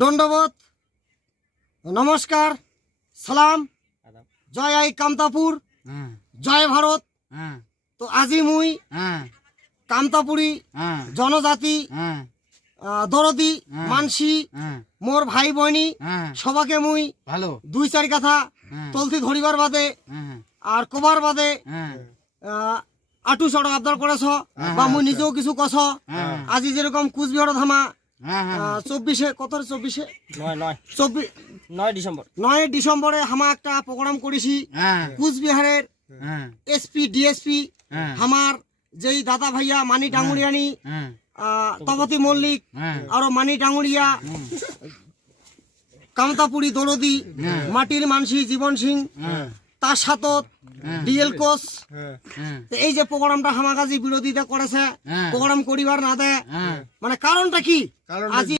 দণ্ডবোধ, নমস্কার, সালাম, জয় আই কামতাপুর, জয় ভারত। তো আজি মুই কামতাপুরি জনজাতি দরদি মানসি মোর ভাই বইনি সবাকে মুই ভালো দুই চারি কথা তলতি ধরিবার বাদে আর কবার বাদে আটু চড়া আবদার করেছ বা মুই নিজেও কিছু কছ। আজি যেরকম কুচবিহার ধামা 24-এ কত 24-এ 9 ডিসেম্বরে হামা একটা প্রোগ্রাম করেছি কুচবিহারের এসপি ডিএসপি আমার যেই দাদা ভাইয়া মানি ডাঙ্গুরিয়ানি তপতি মল্লিক আর মানি ডাঙ্গুরিয়া কামতাপুরি দরদি মাটির মানসি জীবন সিং তার সাথে ডিএল কোচ। এই যে প্রোগ্রামটা হামাগাজি বিরোধিতা করেছে প্রোগ্রাম করিবার না দেয় মানে কারণটা কি আজি